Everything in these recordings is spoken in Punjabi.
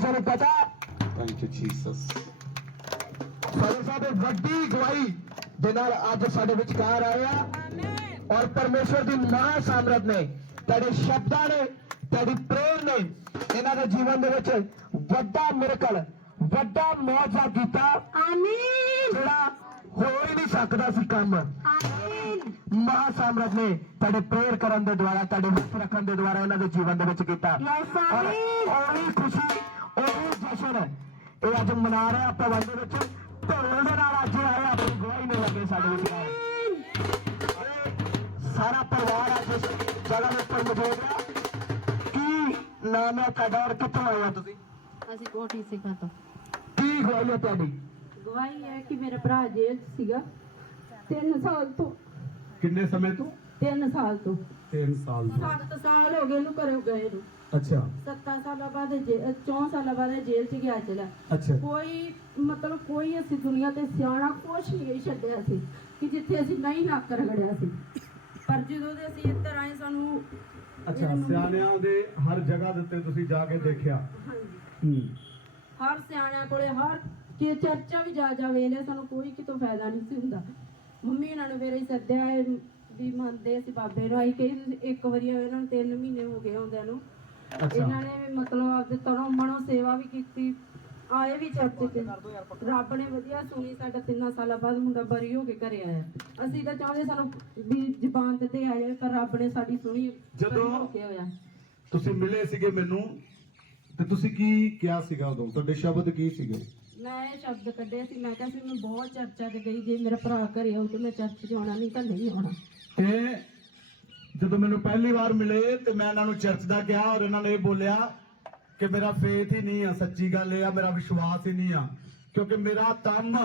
ਕਿਸੇ ਨੂੰ ਪਤਾ। ਥੈਂਕ ਯੂ ਜੀਸਸ ਸਾਡੇ ਸਾਡੇ ਵੱਡੀ ਗਵਾਹੀ ਦੇ ਨਾਲ ਅੱਜ ਸਾਡੇ ਵਿਚਕਾਰ ਆਇਆ ਔਰ ਪਰਮੇਸ਼ਰ ਦੀ ਮਹਾ ਸਾਮਰਥ ਨੇ ਤੁਹਾਡੇ ਸ਼ਬਦਾਂ ਨੇ ਤੁਹਾਡੀ ਪ੍ਰੇਮ ਨੇ ਇਹਨਾਂ ਦੇ ਜੀਵਨ ਦੇ ਵਿੱਚ ਵੱਡਾ ਮਿਰਕਲ ਵੱਡਾ ਮੌਜਾ ਕੀਤਾ ਆਮੀਨ ਜਿਹੜਾ ਹੋ ਹੀ ਨਹੀਂ ਸਕਦਾ ਸੀ ਕੰਮ। ਆਮੀਨ ਮਹਾ ਸਾਮਰਾਜ ਨੇ ਤੁਹਾਡੇ ਪ੍ਰੇਰ ਕਰਨ ਦੇ ਦੁਆਰਾ ਤੁਹਾਡੇ ਹੱਥ ਰੱਖਣ ਦੇ ਦੁਆਰਾ ਇਹਨਾਂ ਦੇ ਜੀਵਨ ਦੇ ਵਿੱਚ ਕੀਤਾ। ਯੈਸ ਆਮੀਨ ਖੁਸ਼ੀ ਉਹੀ ਜਸ਼ਨ ਇਹ ਅੱਜ ਮਨਾ ਰਹੇ ਆਪਾਂ ਵੰਡ ਦੇ ਵਿੱਚ। ਢੋਲ ਦੇ ਨਾਲ ਅੱਜ ਆਏ ਆਪਣੀ ਗਵਾਹੀ ਨੇ ਲੱਗੇ ਸਾਡੇ ਵਿੱਚ। ਸਾਰਾ ਪਰਿਵਾਰ ਅੱਜ ਇਸ ਜਗ੍ਹਾ ਦੇ ਉੱਪਰ ਮੌਜੂਦ ਹੈ ਕੀ ਨਾਮ ਹੈ ਤੁਹਾਡਾ ਔਰ ਕਿੱਥੋਂ ਆਏ ਹੋ ਤੁਸੀਂ? ਅਸੀਂ ਕੋਠੀ ਸਿੱਖਾਂ ਤੋਂ। ਕੀ ਗਵਾਹੀ ਹੈ ਤੁਹਾਡੀ? ਗਵਾਹੀ ਹੈ ਕਿ ਮੇਰਾ ਭਰਾ ਜੇਲ੍ਹ 'ਚ ਸੀਗਾ। 3 ਸਾਲ ਤੋਂ। ਕਿੰਨੇ ਸਮੇਂ ਤੋਂ? 3 ਸਾਲ ਤੋਂ। 3 ਸਾਲ ਤੋਂ। 7 ਸਾਲ ਹੋ ਗਏ ਨੂੰ ਘਰੋਂ ਗਏ ਨੂੰ। ਅੱਛਾ। 7 ਸਾਲਾਂ ਬਾਅਦ 4 ਸਾਲਾਂ ਬਾਅਦ ਇਹ ਜੇਲ੍ਹ 'ਚ ਗਿਆ ਚਲਾ। ਅੱਛਾ। ਕੋਈ ਮਤਲਬ ਕੋਈ ਅਸੀਂ ਦੁਨੀਆ ਤੇ ਸਿਆਣਾ ਕੁਛ ਨਹੀਂ ਛੱਡਿਆ ਸੀ ਕਿ ਜਿੱਥੇ ਅਸੀਂ ਨਹੀਂ ਨੱਕ ਰਗੜਿਆ ਸੀ। ਪਰ ਜਦੋਂ ਦੇ ਅਸੀਂ ਇੱਧਰ ਆਏ ਸਾਨੂੰ ਅੱਛਾ ਸਿਆਣਿਆਂ ਦੇ ਹਰ ਜਗ੍ਹਾ ਦੇ ਉੱਤੇ ਤੁਸੀਂ ਜਾ ਕੇ ਦੇਖਿਆ? ਹਾਂਜੀ। ਹੂੰ। ਹਰ ਸਿਆਣਿਆਂ ਕੋਲੇ ਹਰ ਕਿ ਚਰਚਾ ਵੀ ਜਾ ਜਾ ਵੇਲੇ ਸਾਨੂੰ ਕੋਈ ਕਿਤੋਂ ਫਾਇਦਾ ਨਹੀਂ ਸੀ ਹੁੰਦਾ। ਮੰਮੀ ਇਹਨਾਂ ਨੂੰ ਫਿਰ ਅਸੀਂ ਸੱਦਿਆ ਇਹ ਵੀ ਮੰਨਦੇ ਸੀ ਬਾਬੇ ਨੂੰ ਅਸੀਂ ਕਹੀ ਤੁਸੀਂ ਇੱਕ ਵਾਰੀ ਇਹਨਾਂ ਨੂੰ 3 ਮਹੀਨੇ ਹੋ ਗਏ ਆਉਂਦਿਆਂ ਨੂੰ। ਅੱਛਾ ਇਹਨਾਂ ਨੇ ਵੀ ਮਤਲਬ ਆਪਦੇ ਤਰੋਂ ਮਨੋਂ ਸੇਵਾ ਵੀ ਕੀਤੀ ਆਏ ਵੀ ਚਰਚ ਤੇ ਰੱਬ ਨੇ ਵਧੀਆ ਸੁਣੀ ਸਾਡਾ ਤਿੰਨਾਂ ਸਾਲਾਂ ਬਾਅਦ ਮੁੰਡਾ ਬਰੀ ਹੋ ਕੇ ਘਰੇ ਆਇਆ। ਅਸੀਂ ਤਾਂ ਚਾਹੁੰਦੇ ਸਾਨੂੰ ਵੀ ਜ਼ਬਾਨ ਤੇ ਤੇ ਆਏ ਪਰ ਰੱਬ ਨੇ ਸਾਡੀ ਸੁਣੀ ਜਦੋਂ- ਤੁਸੀਂ ਮਿਲੇ ਸੀਗੇ ਮੈਨੂੰ ਤੇ ਤੁਸੀਂ ਕੀ ਕਿਹਾ ਸੀਗਾ ਉਦੋਂ? ਤੁਹਾਡੇ ਸ਼ਬਦ ਕੀ ਸੀਗੇ? ਮੈਂ ਇਹ ਸ਼ਬਦ ਕੱਢੇ ਸੀ ਮੈਂ ਕਿਹਾ ਸੀ ਮੈਂ ਬਹੁਤ ਚਰਚਾ ਤੇ ਗਈ ਜੇ ਮੇਰਾ ਭਰਾ ਘਰੇ ਆਉ ਤੇ ਮੈਂ ਚਰਚ 'ਚ ਆਉਣਾ ਨਹੀਂ ਤਾਂ ਨਹੀਂ ਆਉਣਾ। ਤੇ ਜਦੋਂ ਮੈਨੂੰ ਪਹਿਲੀ ਵਾਰ ਮਿਲੇ ਤੇ ਮੈਂ ਇਹਨਾਂ ਨੂੰ ਚਰਚ ਦਾ ਕਿਹਾ ਔਰ ਇਹਨਾਂ ਨੇ ਇਹ ਬੋਲਿਆ ਕਿ ਮੇਰਾ ਫੇਥ ਹੀ ਨਹੀਂ ਆ, ਸੱਚੀ ਗੱਲ ਇਹ ਆ, ਮੇਰਾ ਵਿਸ਼ਵਾਸ ਹੀ ਨਹੀਂ ਆ। ਕਿਉਂਕਿ ਮੇਰਾ ਕੰਮ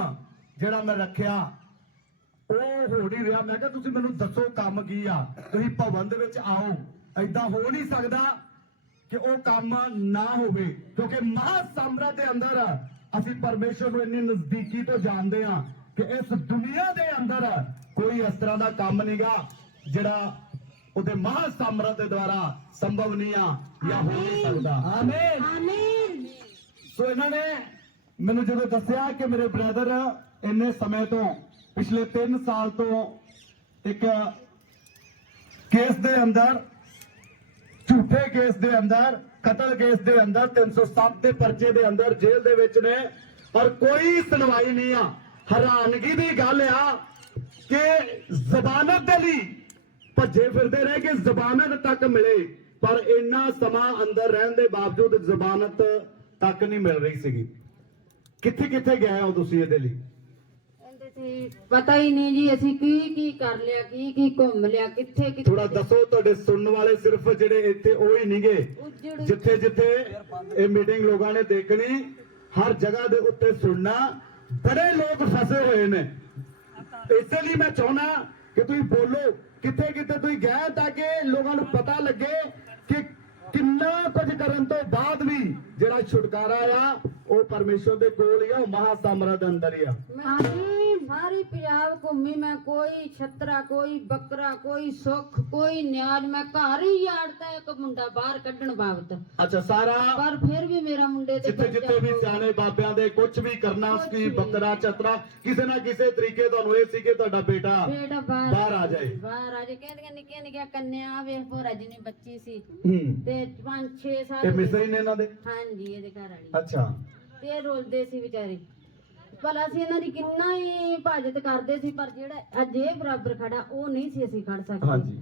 ਜਿਹੜਾ ਮੈਂ ਰੱਖਿਆ, ਉਹ ਹੋ ਨਹੀਂ ਰਿਹਾ। ਮੈਂ ਕਿਹਾ, ਤੁਸੀਂ ਮੈਨੂੰ ਦੱਸੋ ਕੰਮ ਕੀ ਆ? ਤੁਸੀਂ ਭਵਨ ਦੇ ਵਿੱਚ ਆਓ। ਐਦਾਂ ਹੋ ਨਹੀਂ ਸਕਦਾ ਕਿ ਉਹ ਕੰਮ ਨਾ ਹੋਵੇ, ਕਿਉਂਕਿ ਮਹਾ ਸਾਮਰਾਜ ਦੇ ਅੰਦਰ ਅਸੀਂ ਪਰਮੇਸ਼ਰ ਨੂੰ ਇੰਨੀ ਨਜ਼ਦੀਕੀ ਤੋਂ ਜਾਣਦੇ ਹਾਂ ਕਿ ਇਸ ਦੁਨੀਆ ਦੇ ਅੰਦਰ ਕੋਈ ਇਸ ਤਰ੍ਹਾਂ ਦਾ ਕੰਮ ਨਹੀਂਗਾ ਜਿਹੜਾ ਉਹਦੇ ਮਹਾ ਸਾਮਰਾਜ ਦੇ ਦੁਆਰਾ ਸੰਭਵ ਨਹੀਂ ਆ ਜਾਂ ਹੋ ਨਹੀਂ ਸਕਦਾ। ਆਮੀਨ ਆਮੀਨ ਸੋ ਇਹਨਾਂ ਨੇ ਮੈਨੂੰ ਜਦੋਂ ਦੱਸਿਆ ਕਿ ਮੇਰੇ ਬ੍ਰਦਰ ਇੰਨੇ ਸਮੇਂ ਤੋਂ ਪਿਛਲੇ 3 ਸਾਲ ਤੋਂ ਇੱਕ ਕੇਸ ਦੇ ਅੰਦਰ ਝੂਠੇ ਕੇਸ ਦੇ ਅੰਦਰ ਕਤਲ ਕੇਸ ਦੇ ਅੰਦਰ 307 ਦੇ ਪਰਚੇ ਦੇ ਅੰਦਰ ਜੇਲ੍ਹ ਦੇ ਵਿੱਚ ਨੇ ਔਰ ਕੋਈ ਸੁਣਵਾਈ ਨਹੀਂ ਆ। ਹੈਰਾਨਗੀ ਦੀ ਗੱਲ ਆ ਕਿ ਜ਼ਬਾਨਤ ਦੇ ਲਈ ਭੱਜੇ ਫਿਰਦੇ ਰਹੇ ਕਿ ਜ਼ਬਾਨਤ ਤੱਕ ਮਿਲੇ ਪਰ ਇੰਨਾ ਸਮਾਂ ਅੰਦਰ ਰਹਿਣ ਦੇ ਬਾਵਜੂਦ ਜ਼ਬਾਨਤ ਤੱਕ ਨਹੀਂ ਮਿਲ ਰਹੀ ਸੀਗੀ। ਕਿੱਥੇ ਕਿੱਥੇ ਗਏ ਹੋ ਤੁਸੀਂ ਇਹਦੇ ਲਈ? ਪਤਾ ਹੀ ਨਹੀਂ ਜੀ ਅਸੀਂ ਕੀ ਕੀ ਕਰ ਲਿਆ ਕੀ ਕੀ ਘੁੰਮ ਲਿਆ ਕਿੱਥੇ ਕਿੱਥੇ ਥੋੜਾ ਦੱਸੋ ਤੁਹਾਡੇ ਸੁਣਨ ਵਾਲੇ ਸਿਰਫ ਜਿਹੜੇ ਇੱਥੇ ਉਹ ਹੀ ਨਹੀਂਗੇ ਜਿੱਥੇ ਜਿੱਥੇ ਇਹ ਮੀਟਿੰਗ ਲੋਕਾਂ ਨੇ ਦੇਖਣੀ ਹਰ ਜਗ੍ਹਾ ਦੇ ਉੱਤੇ ਸੁਣਨਾ ਬੜੇ ਲੋਕ ਫਸੇ ਹੋਏ ਨੇ। ਇਸੇ ਲਈ ਮੈਂ ਚਾਹੁੰਦਾ ਕਿ ਤੁਸੀਂ ਬੋਲੋ, ਕਿੱਥੇ ਕਿੱਥੇ ਤੁਸੀਂ ਗਏ ਤਾਂ ਕਿ ਲੋਕਾਂ ਨੂੰ ਪਤਾ ਲੱਗੇ ਕਿ ਕਿੰਨਾ ਕੁਝ ਕਰਨ ਤੋਂ ਬਾਅਦ ਵੀ ਜਿਹੜਾ ਛੁਟਕਾਰਾ ਆ, ਉਹ ਪਰਮੇਸ਼ਰ ਦੇ ਕੋਲ ਹੀ ਆ, ਉਹ ਮਹਾ ਸਾਮਰਾਜ ਅੰਦਰ ਹੀ ਆ। ਸਾਰੀ ਪੰਜਾਬ ਘੁੰਮੀ ਮੈਂ ਕੋਈ ਛਤਰਾ ਕੋਈ ਬੱਕਰਾ ਕੋਈ ਸੁੱਖ ਕੋਈ ਨਿਆਜ ਮੈਂ ਘਰ ਹੀ ਯਾੜਦਾ ਇੱਕ ਮੁੰਡਾ ਬਾਹਰ ਕੱਢਣ ਬਾਬਤ। ਅੱਛਾ ਸਾਰਾ ਪਰ ਫਿਰ ਵੀ ਮੇਰਾ ਮੁੰਡੇ ਤੇ ਜਿੱਥੇ ਜਿੱਥੇ ਵੀ ਸਿਆਣੇ ਬਾਬਿਆਂ ਦੇ ਕੁਝ ਵੀ ਕਰਨਾ ਸੀ। ਬੱਕਰਾ ਚਤਰਾ ਕਿਸੇ ਨਾ ਕਿਸੇ ਤਰੀਕੇ ਤੁਹਾਨੂੰ ਇਹ ਸੀ ਕਿ ਤੁਹਾਡਾ ਬੇਟਾ ਬੇਟਾ ਬਾਹਰ ਆ ਜਾਏ। ਬਾਹਰ ਆ ਜਾਏ। ਕਹਿੰਦੀਆਂ ਨਿੱਕੀਆਂ ਨਿੱਕੀਆਂ ਕੰਨਿਆ ਵੇਖ ਭੋਰਾ ਜਿਨੀ ਬੱਚੀ ਸੀ। ਤੇ 5-6 ਸਾਲ ਇਹ ਮਿਸਰੀ ਨੇ ਇਹਨਾਂ ਦੇ? ਹਾਂਜੀ ਇਹਦੇ ਘਰ ਵਾਲੀ। ਅੱਛਾ। ਤੇ ਰੁਲਦੇ ਸੀ ਵਿਚਾਰੇ। ਭਲਾ ਅਸੀਂ ਇਹਨਾਂ ਦੀ ਕਿੰਨਾ ਹੀ ਭਾਜਤ ਕਰਦੇ ਸੀ ਪਰ ਜਿਹੜਾ ਅੱਜ ਇਹ ਬਰਾਬਰ ਖੜਾ ਉਹ ਨਹੀਂ ਸੀ ਅਸੀਂ ਖੜ ਸਕਦੇ। ਹਾਂਜੀ।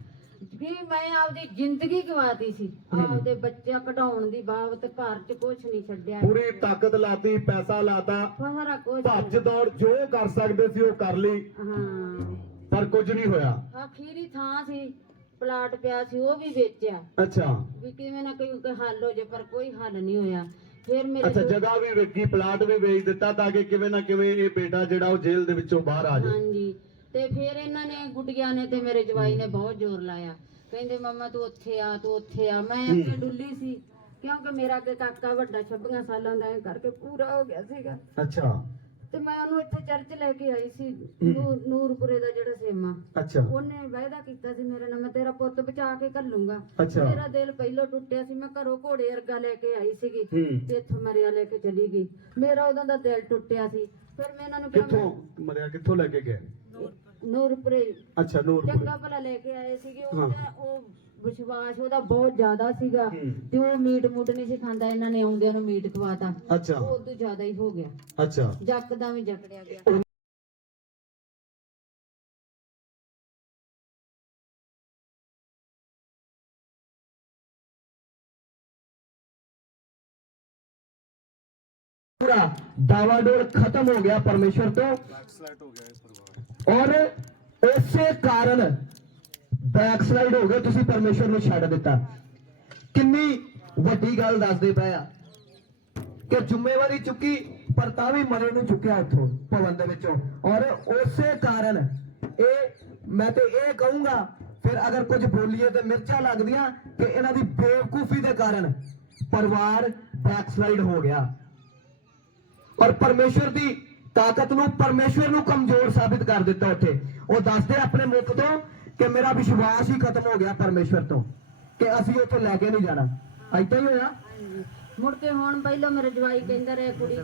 ਵੀ ਮੈਂ ਆਪਦੀ ਜ਼ਿੰਦਗੀ ਗਵਾਤੀ ਸੀ। ਆਪਦੇ ਬੱਚਾ ਕਢਾਉਣ ਦੀ ਬਾਬਤ ਘਰ 'ਚ ਕੁਝ ਨਹੀਂ ਛੱਡਿਆ। ਪੂਰੀ ਤਾਕਤ ਲਾਤੀ ਪੈਸਾ ਲਾਤਾ ਸਾਰਾ ਕੁਝ ਭੱਜ ਦੌੜ ਜੋ ਕਰ ਸਕਦੇ ਸੀ ਉਹ ਕਰ ਲਈ। ਹਾਂ। ਪਰ ਕੁਝ ਨਹੀਂ ਹੋਇਆ। ਆਖੀਰੀ ਥਾਂ ਸੀ ਪਲਾਟ ਪਿਆ ਸੀ ਉਹ ਵੀ ਵੇਚਿਆ। ਅੱਛਾ। ਵੀ ਕਿਵੇਂ ਨਾ ਕੋਈ ਹੱਲ ਹੋ ਜੇ ਪਰ ਕੋਈ ਹੱਲ ਨਹੀਂ ਹੋਇਆ। ਫਿਰ ਮੇਰੇ ਅੱਛਾ ਜਗ੍ਹਾ ਵੀ ਵੇਖੀ ਪਲਾਟ ਵੀ ਵੇਚ ਦਿੱਤਾ ਤਾਂ ਕਿ ਕਿਵੇਂ ਨਾ ਕਿਵੇਂ ਇਹ ਬੇਟਾ ਜਿਹੜਾ ਉਹ ਜੇਲ੍ਹ ਦੇ ਵਿੱਚੋਂ ਬਾਹਰ ਆ ਜਾਏ। ਹਾਂਜੀ। ਤੇ ਫਿਰ ਇਹਨਾਂ ਨੇ ਗੁੱਡੀਆਂ ਨੇ ਤੇ ਮੇਰੇ ਜਵਾਈ ਨੇ ਬਹੁਤ ਜ਼ੋਰ ਲਾਇਆ। ਕਹਿੰਦੇ ਮਮਾ ਤੂੰ ਉੱਥੇ ਆ ਤੂੰ ਉੱਥੇ ਆ। ਮੈਂ ਹੂੰ। ਅੱਗੇ ਡੁੱਲੀ ਸੀ ਕਿਉਂਕਿ ਮੇਰਾ ਅੱਗੇ ਕਾਕਾ ਵੱਡਾ 26 ਸਾਲਾਂ ਦਾ ਐ ਕਰਕੇ ਪੂਰਾ ਹੋ ਗਿਆ ਸੀਗਾ। ਅੱਛਾ। ਤੇ ਮੈਂ ਉਹਨੂੰ ਇੱਥੇ ਚਰਚ ਲੈ ਕੇ ਆਈ ਸੀ। ਨੂਰ- ਨੂਰਪੁਰੇ ਦਾ ਜਿਹੜਾ ਸੇਮਾ। ਅੱਛਾ। ਉਹਨੇ ਵਾਅਦਾ ਕੀਤਾ ਸੀ ਮੇਰੇ ਨਾਲ ਮੈਂ ਤੇਰਾ ਪੁੱਤ ਬਚਾ ਕੇ ਘੱਲੂੰਗਾ। ਅੱਛਾ। ਮੇਰਾ ਦਿਲ ਪਹਿਲੋਂ ਟੁੱਟਿਆ ਸੀ ਮੈਂ ਘਰੋਂ ਘੋੜੇ ਵਰਗਾ ਲੈ ਕੇ ਆਈ ਸੀਗੀ ਹੂੰ। ਤੇ ਇੱਥੋਂ ਮਰਿਆ ਲੈ ਕੇ ਚਲੀ ਗਈ। ਮੇਰਾ ਉਦੋਂ ਦਾ ਦਿਲ ਟੁੱਟਿਆ ਸੀ। ਫਿਰ ਮੈਂ ਇਹਨਾਂ ਨੂੰ ਕਿਹਾ ਕਿੱਥੋਂ ਮਰਿਆ ਕਿੱਥੋਂ ਲੈ ਕੇ ਗਏ? ਨੂਰਪੁਰੇ। ਅੱਛਾ ਨੂਰਪੁਰ। ਚੰਗਾ ਭਲਾ ਲੈ ਕੇ ਆਏ ਸੀਗੇ। ਹਾਂ। ਉਹਦਾ ਉਹ ਵਿਸ਼ਵਾਸ ਉਹਦਾ ਬਹੁਤ ਜ਼ਿਆਦਾ ਸੀਗਾ ਹੂੰ। ਤੇ ਉਹ ਮੀਟ ਮੂਟ ਨਹੀਂ ਸੀ ਖਾਂਦਾ ਇਹਨਾਂ ਨੇ ਆਉਂਦਿਆਂ ਨੂੰ ਮੀਟ ਖਵਾਤਾ ਅੱਛਾ ਉਹ ਤੋਂ ਜ਼ਿਆਦਾ ਹੀ ਹੋ ਗਿਆ ਅੱਛਾ ਜੱਕਦਾ ਵੀ ਜਕੜਿਆ ਗਿਆ पूरा दावाडोल खत्म हो गया परमेश्वर तो ਔਰ ਉਸੇ ਕਾਰਨ ਬੈਕਸਲਾਈਡ ਹੋ ਗਏ, ਤੁਸੀਂ ਪਰਮੇਸ਼ਵਰ ਨੂੰ ਛੱਡ ਦਿੱਤਾ। ਕਿੰਨੀ ਵੱਡੀ ਗੱਲ ਦੱਸਦੇ ਪਏ ਆ ਕਿ ਜ਼ਿੰਮੇਵਾਰੀ ਚੁੱਕੀ, ਪਰ ਤਾਂ ਵੀ ਮਰੇ ਨੂੰ ਚੁੱਕਿਆ ਉੱਥੋਂ ਭਵਨ ਦੇ ਵਿੱਚੋਂ। ਔਰ ਉਸੇ ਕਾਰਨ ਇਹ, ਮੈਂ ਤੇ ਇਹ ਕਹੂੰਗਾ, ਫਿਰ ਅਗਰ ਕੁਝ ਬੋਲੀਏ ਤੇ ਮਿਰਚਾਂ ਲੱਗਦੀਆਂ ਕਿ ਇਹਨਾਂ ਦੀ ਬੇਵਕੂਫੀ ਦੇ ਕਾਰਨ ਪਰਿਵਾਰ ਬੈਕਸਲਾਈਡ ਹੋ ਗਿਆ। ਔਰ ਪਰਮੇਸ਼ਵਰ ਦੀ ਤਾਕਤ ਨੂੰ, ਪਰਮੇਸ਼ਵਰ ਨੂੰ ਕਮਜ਼ੋਰ ਸਾਬਿਤ ਕਰ ਦਿੱਤਾ ਉੱਥੇ। ਉਹ ਦੱਸਦੇ ਆਪਣੇ ਮੁਖ ਤੋਂ ਕਿ ਮੇਰਾ ਵਿਸ਼ਵਾਸ ਹੀ ਖਤਮ ਹੋ ਗਿਆ ਪਰਮੇਸ਼ਵਰ ਤੋਂ ਕਿ ਅਸੀਂ ਉੱਥੇ ਲੈ ਕੇ ਨਹੀਂ ਜਾਣਾ ਐਦਾਂ ਹੀ ਹੋਇਆ। ਮੁੜ ਕੇ ਹੁਣ ਪਹਿਲਾਂ ਮੇਰੇ ਜਵਾਈ ਕਹਿੰਦਾ ਰਿਹਾ ਕੁੜੀ।